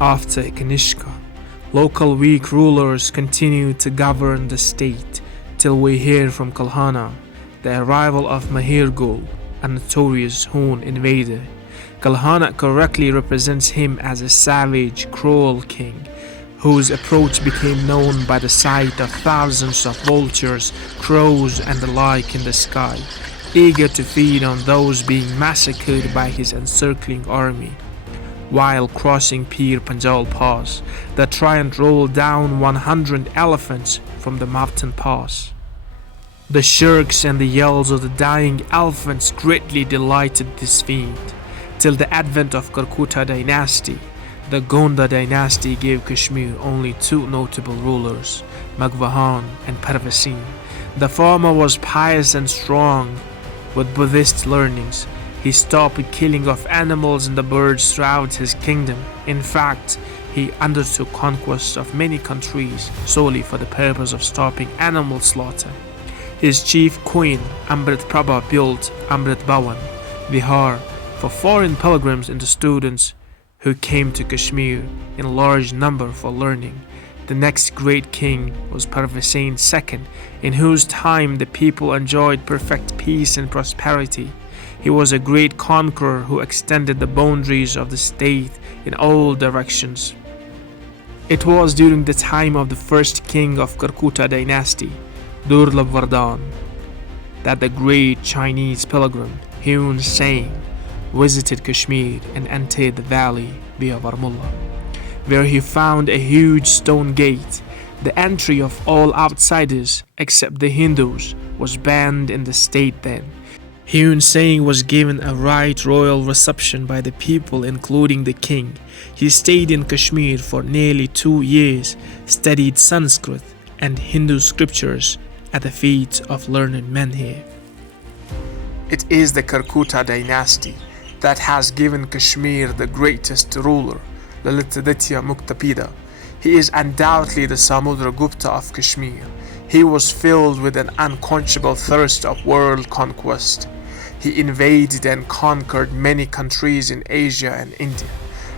After kANISHKA, local weak rulers continued to govern the state till we hear from Kalhana the arrival of Mahirgul, a notorious Hun invader. Kalhana correctly represents him as a savage, cruel king, whose approach became known by the sight of thousands of vultures, crows, and the like in the sky, eager to feed on those being massacred by his encircling army. While crossing Pir Panjal Pass, the Trident rolled down 100 elephants from the mountain pass. The shrieks and the yells of the dying elephants greatly delighted this fiend, till the advent of Karkota Dynasty. The Gonda Dynasty gave Kashmir only two notable rulers, Magvahan and Parvasin. The former was pious and strong, with Buddhist learnings. He stopped killing of animals and the birds throughout his kingdom. In fact, he undertook conquest of many countries solely for the purpose of stopping animal slaughter. His chief queen, Amrit Prabha, built Amrit Bhawan, Vihar, for foreign pilgrims and the students who came to Kashmir in large number for learning. The next great king was Parvasin II, in whose time the people enjoyed perfect peace and prosperity. He was a great conqueror who extended the boundaries of the state in all directions. It was during the time of the first king of Karkota Dynasty, Durlab Vardhan, that the great Chinese pilgrim Hun Sen visited Kashmir and entered the valley via Varmulla, where he found a huge stone gate. The entry of all outsiders, except the Hindus, was banned in the state then. Hun Sen was given a right royal reception by the people, including the king. He stayed in Kashmir for nearly 2 years, studied Sanskrit and Hindu scriptures at the feet of learned men here. It is the Karkota dynasty that has given Kashmir the greatest ruler, Lalitaditya Muktapida. He is undoubtedly the Samudragupta of Kashmir. He was filled with an unquenchable thirst of world conquest. He invaded and conquered many countries in Asia and India.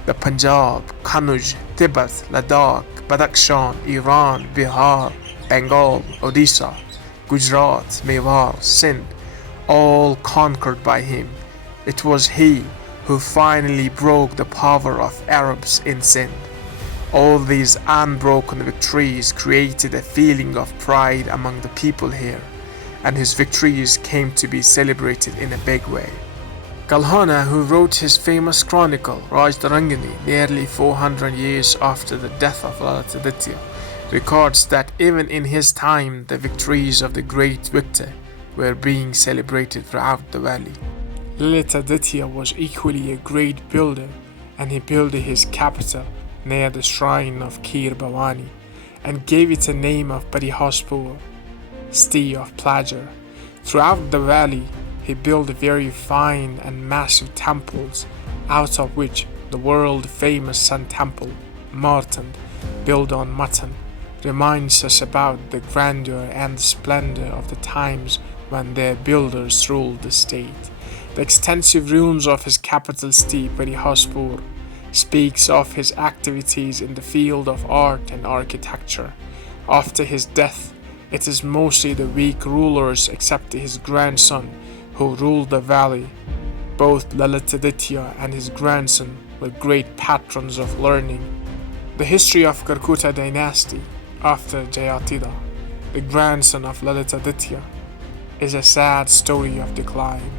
The Punjab, Kanuj, Tibet, Ladakh, Badakhshan, Iran, Bihar, Bengal, Odisha, Gujarat, Mewar, Sindh, all conquered by him. It was he who finally broke the power of Arabs in Sindh. All these unbroken victories created a feeling of pride among the people here, and his victories came to be celebrated in a big way. Kalhana, who wrote his famous chronicle Rajtarangini nearly 400 years after the death of Lalitaditya, records that even in his time the victories of the great victor were being celebrated throughout the valley. Lalitaditya was equally a great builder, and he built his capital near the shrine of Kir Bhavani and gave it a name of Parihaspur, city of pleasure. Throughout the valley he built very fine and massive temples, out of which the world famous Sun Temple, Martand, built on mutton, reminds us about the grandeur and splendor of the times when their builders ruled the state. The extensive ruins of his capital city, Parihaspur, speaks of his activities in the field of art and architecture. After his death, it is mostly the weak rulers except his grandson who ruled the valley. Both Lalitaditya and his grandson were great patrons of learning. The history of Karkota dynasty after Jayatida, the grandson of Lalitaditya, is a sad story of decline.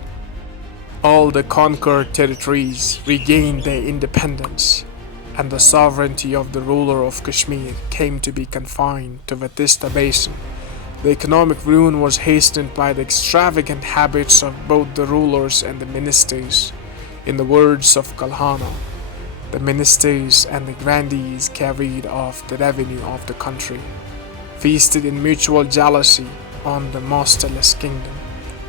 All the conquered territories regained their independence, and the sovereignty of the ruler of Kashmir came to be confined to the Vatista Basin. The economic ruin was hastened by the extravagant habits of both the rulers and the ministers. In the words of Kalhana, the ministers and the grandees carried off the revenue of the country, feasted in mutual jealousy on the masterless kingdom,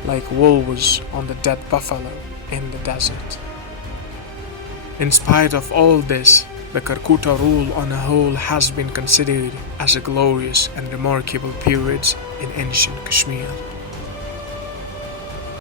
like wolves on the dead buffalo in the desert. In spite of all this, the Karkota rule on a whole has been considered as a glorious and remarkable period in ancient Kashmir.